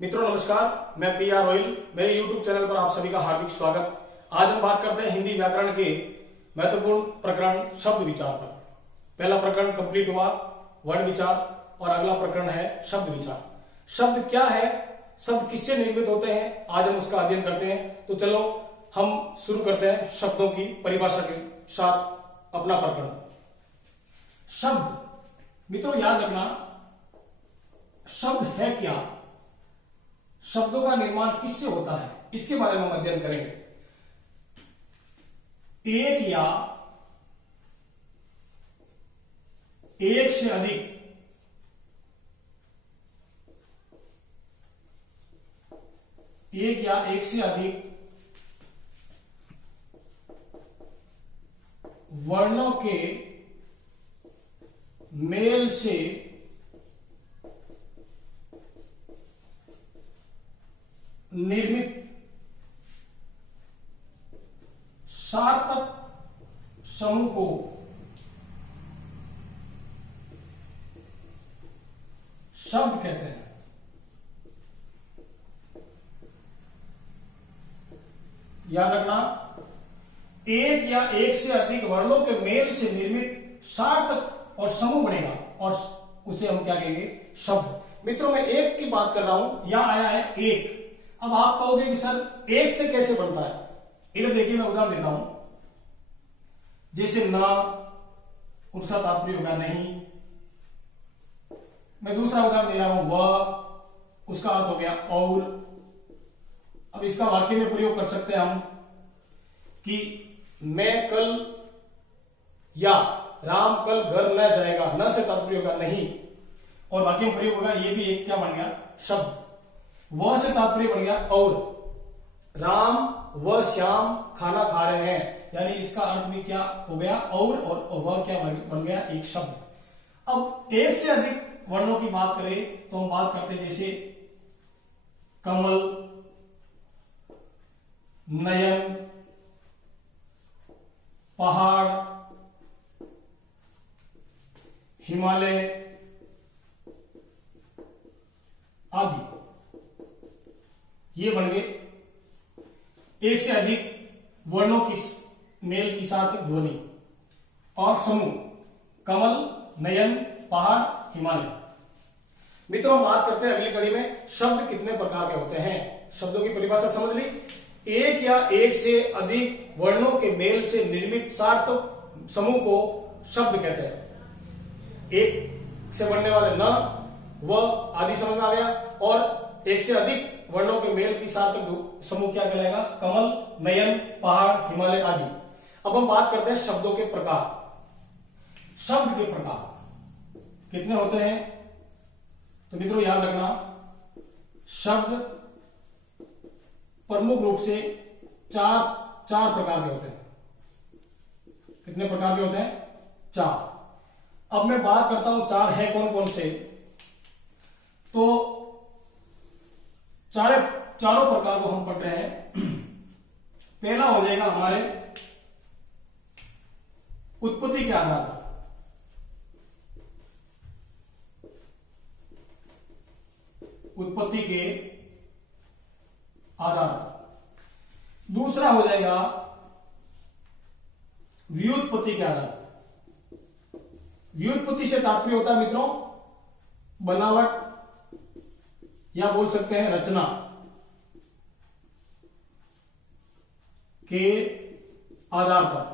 मित्रों नमस्कार, मैं पीआर ऑयल मेरे यूट्यूब चैनल पर आप सभी का हार्दिक स्वागत। आज हम बात करते हैं हिंदी व्याकरण के महत्वपूर्ण प्रकरण शब्द विचार पर। पहला प्रकरण कंप्लीट हुआ वर्ण विचार और अगला प्रकरण है शब्द विचार। शब्द क्या है, शब्द किससे निर्मित होते हैं, आज हम उसका अध्ययन करते हैं। तो चलो हम शुरू करते हैं शब्दों की परिभाषा के साथ अपना प्रकरण। शब्द मित्रों याद रखना, शब्द है क्या, शब्दों का निर्माण किससे होता है, इसके बारे में हम अध्ययन करेंगे। एक या एक से अधिक वर्णों के मेल से निर्मित सार्थक समूह को शब्द कहते हैं। याद रखना, एक या एक से अधिक वर्णों के मेल से निर्मित सार्थक और समूह बनेगा और उसे हम क्या कहेंगे, शब्द। मित्रों मैं एक की बात कर रहा हूं, यहां आया है एक। अब आप कहोगे कि सर एक से कैसे बनता है, इधर देखिए मैं उदाहरण देता हूं। जैसे न, उसका तात्पर्य होगा नहीं। मैं दूसरा उदाहरण दे रहा हूं, वह, उसका अर्थ हो गया और। अब इसका वाक्य में प्रयोग कर सकते हैं हम कि मैं कल या राम कल घर न जाएगा, न से तात्पर्य होगा नहीं और वाक्य में प्रयोग होगा, ये भी एक क्या बन गया, शब्द। वह से तात्पर्य बन गया और। राम व श्याम खाना खा रहे हैं, यानी इसका अर्थ भी क्या हो गया, और वह क्या बन गया, एक शब्द। अब एक से अधिक वर्णों की बात करें तो हम बात करते हैं जैसे कमल, नयन, पहाड़, हिमालय आदि। ये बन गए एक से अधिक वर्णों की मेल की सार्थक ध्वनि और समूह, कमल, नयन, पहाड़, हिमालय। मित्रों हम बात करते हैं अगली कड़ी में शब्द कितने प्रकार के होते हैं। शब्दों की परिभाषा समझ ली। एक या एक से अधिक वर्णों के मेल से निर्मित सार्थक समूह को शब्द कहते हैं। एक से बनने वाले न, व आदि समझ में आ गया, और एक से अधिक वर्णों के मेल की सार्थक समूह क्या कहलाएगा, कमल, नयन, पहाड़, हिमालय आदि। अब हम बात करते हैं शब्दों के प्रकार। शब्द के प्रकार कितने होते हैं, तो मित्रों याद रखना, शब्द प्रमुख रूप से चार प्रकार के होते हैं। कितने प्रकार के होते हैं, चार। अब मैं बात करता हूं चार है कौन कौन से, तो चारों प्रकार को हम पढ़ रहे हैं। पहला हो जाएगा हमारे उत्पत्ति के आधार पर। उत्पत्ति के आधार पर। दूसरा हो जाएगा व्युत्पत्ति के आधार पर। व्युत्पत्ति से तात्पर्य होता है मित्रों बनावट या बोल सकते हैं रचना के आधार पर।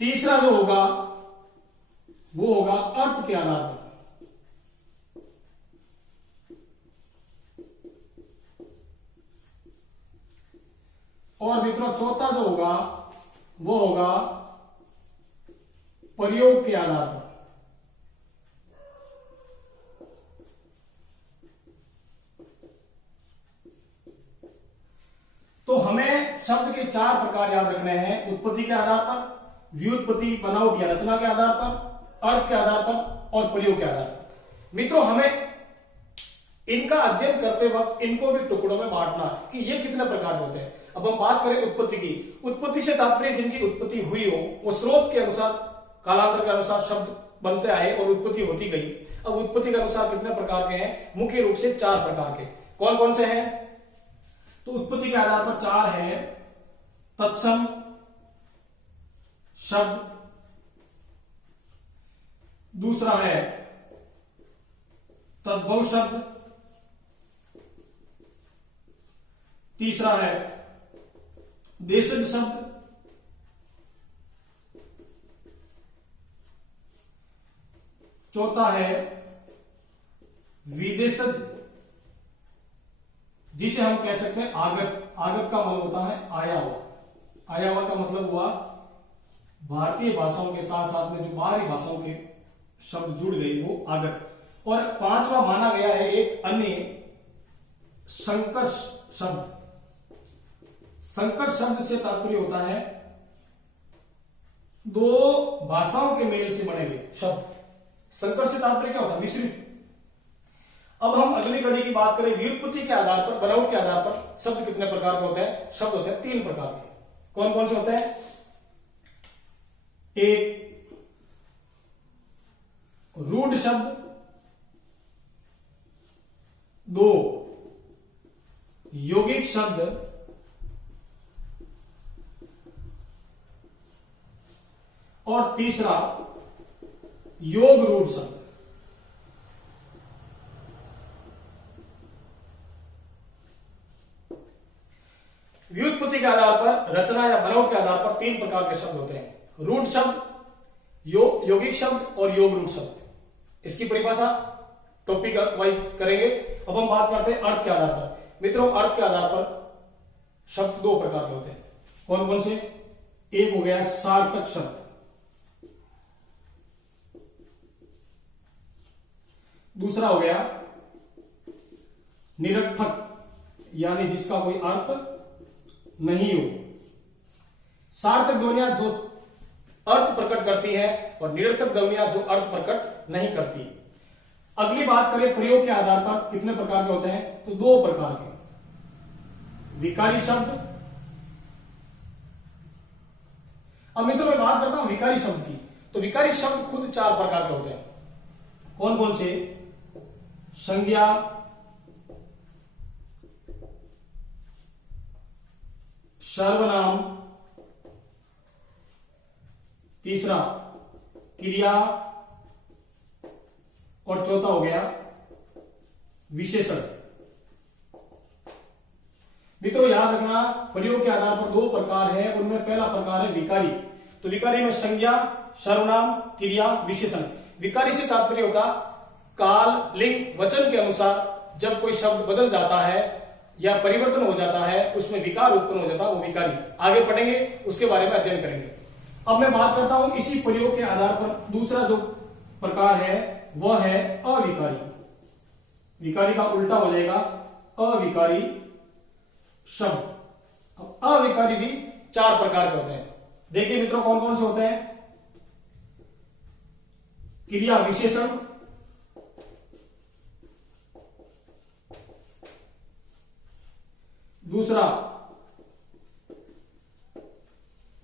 तीसरा जो होगा वो होगा अर्थ के आधार पर। और मित्रों चौथा जो होगा वो होगा प्रयोग के आधार पर। तो हमें शब्द के चार प्रकार याद रखने हैं, उत्पत्ति के आधार पर, व्युत्पत्ति बनावट या रचना के आधार पर, अर्थ के आधार पर और प्रयोग के आधार पर। मित्रों हमें इनका अध्ययन करते वक्त इनको भी टुकड़ों में बांटना कि ये कितने प्रकार के होते हैं। अब हम बात करें उत्पत्ति की। उत्पत्ति से तात्पर्य जिनकी उत्पत्ति हुई हो, वो स्रोत के अनुसार, कालांतर के अनुसार शब्द बनते आए और उत्पत्ति होती गई। अब उत्पत्ति के अनुसार कितने प्रकार के हैं? मुख्य रूप से 4 प्रकार के। कौन कौन से हैं? तो उत्पत्ति के आधार पर 4 है। तत्सम शब्द, दूसरा है तद्भव शब्द, तीसरा है देशज शब्द, चौथा है विदेशज, जिसे हम कह सकते हैं आगत। आगत का मतलब होता है आया हुआ। आया हुआ का मतलब हुआ भारतीय भाषाओं के साथ साथ में जो बाहरी भाषाओं के शब्द जुड़ गए, वो आगत। और 5वां माना गया है एक अन्य संकर शब्द। संकर शब्द से तात्पर्य होता है 2 भाषाओं के मेल से बने हुए शब्द। संकर से तात्पर्य क्या होता है? मिश्रित। अब हम अगली कड़ी की बात करें, व्युत्पत्ति के आधार पर, बनावट के आधार पर शब्द कितने प्रकार के होते हैं? शब्द होते हैं 3 प्रकार के। कौन कौन से होते हैं? एक रूढ़ शब्द, 2 यौगिक शब्द, और तीसरा योग रूढ़ शब्द। व्युत्पत्ति के आधार पर, रचना या बनावट के आधार पर 3 प्रकार के शब्द होते हैं। रूढ़ शब्द, यौगिक शब्द और योग रूढ़ शब्द। इसकी परिभाषा टॉपिक वाइज करेंगे। अब हम बात करते हैं अर्थ के आधार पर। मित्रों, अर्थ के आधार पर शब्द 2 प्रकार के होते हैं। कौन कौन से? एक हो गया सार्थक शब्द, दूसरा हो गया निरर्थक, यानी जिसका कोई अर्थ नहीं हो। सार्थक ध्वनियां जो अर्थ प्रकट करती है और निरर्थक ध्वनियां जो अर्थ प्रकट नहीं करती। अगली बात करें प्रयोग के आधार पर कितने प्रकार के होते हैं? तो 2 प्रकार के। विकारी शब्द। अब मित्रों मैं बात करता हूं विकारी शब्द की। तो विकारी शब्द खुद 4 प्रकार के होते हैं। कौन कौन से? संज्ञा, सर्वनाम, तीसरा क्रिया, और चौथा हो गया विशेषण। मित्रों याद रखना, प्रयोग के आधार पर 2 प्रकार है। उनमें पहला प्रकार है विकारी। तो विकारी में संज्ञा, सर्वनाम, क्रिया, विशेषण। विकारी से तात्पर्य होता काल, लिंग, वचन के अनुसार जब कोई शब्द बदल जाता है या परिवर्तन हो जाता है, उसमें विकार उत्पन्न हो जाता है, वो विकारी। आगे पढ़ेंगे, उसके बारे में अध्ययन करेंगे। अब मैं बात करता हूं इसी प्रयोग के आधार पर दूसरा जो प्रकार है वह है अविकारी। विकारी का उल्टा हो जाएगा अविकारी शब्द। अब अविकारी भी 4 प्रकार के होते हैं। देखिए मित्रों कौन कौन से होते हैं? क्रिया विशेषण, दूसरा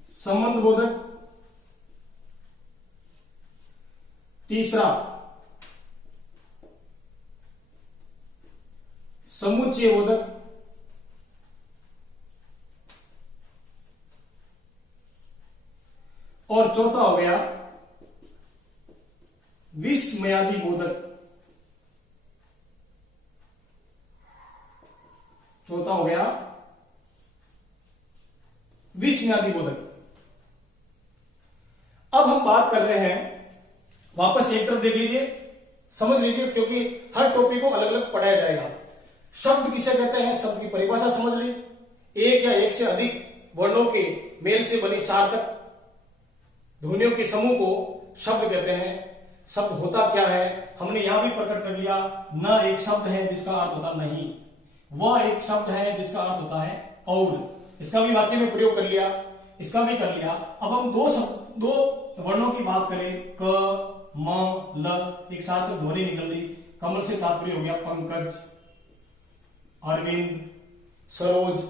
संबंध बोधक, तीसरा समुच्चय बोधक, और चौथा हो गया विस्मयादि बोधक। चौथा हो गया विस्मयादि बोधक। अब हम बात कर रहे हैं, वापस एक तरफ देख लीजिए, समझ लीजिए, क्योंकि हर टॉपिक को अलग अलग पढ़ाया जाएगा। शब्द किसे कहते हैं? शब्द की परिभाषा समझ ली। एक या एक से अधिक वर्णों के मेल से बनी सार्थक ध्वनियों के समूह को शब्द कहते हैं। शब्द होता क्या है हमने यहां भी प्रकट कर लिया। न एक शब्द है जिसका अर्थ होता नहीं, वह एक शब्द है जिसका अर्थ होता है और। इसका भी वाक्य में प्रयोग कर लिया, इसका भी कर लिया। अब हम दो वर्णों की बात करें, क म ल, एक साथ ध्वनि निकल रही। कमल से तात्पर्य हो गया पंकज, अरविंद, सरोज।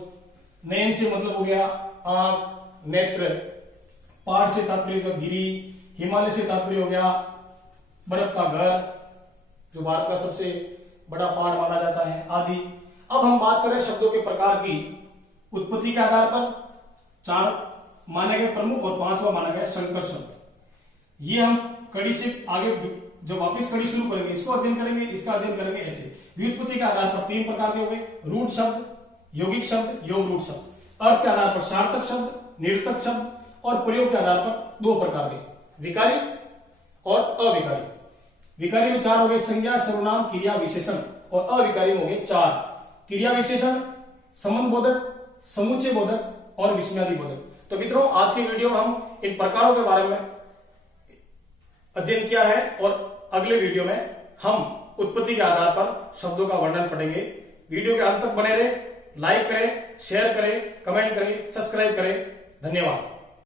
नयन से मतलब हो गया आंख, नेत्र। पहाड़ से तात्पर्य हो गया गिरी। हिमालय से तात्पर्य हो गया बर्फ का घर, जो भारत का सबसे बड़ा पहाड़ माना जाता है, आदि। अब हम बात करें शब्दों के प्रकार की। उत्पत्ति के आधार पर 4 माने गए प्रमुख और 5वां माना गया संकर शब्द। ये हम कड़ी से आगे जब वापस कड़ी शुरू करेंगे इसको अध्ययन करेंगे, इसका अध्ययन करेंगे ऐसे। व्युत्पत्ति के आधार पर 3 प्रकार के हो गए, रूढ़ शब्द, यौगिक शब्द, योग रूढ़ शब्द। अर्थ के आधार पर सार्थक शब्द, निरर्थक शब्द, और प्रयोग के आधार पर 2 प्रकार के, विकारी और अविकारी। विकारी में 4 हो गए, संज्ञा, सर्वनाम, क्रिया, विशेषण। और अविकारी में हो गए 4, क्रिया विशेषण, संबंध बोधक, समुच्चय बोधक और विस्मयादि बोधक। तो मित्रों, आज की वीडियो में हम इन प्रकारों के बारे में अध्ययन किया है और अगले वीडियो में हम उत्पत्ति के आधार पर शब्दों का वर्णन पढ़ेंगे। वीडियो के अंत तक बने रहे, लाइक करें, शेयर करें, कमेंट करें, सब्सक्राइब करें। धन्यवाद।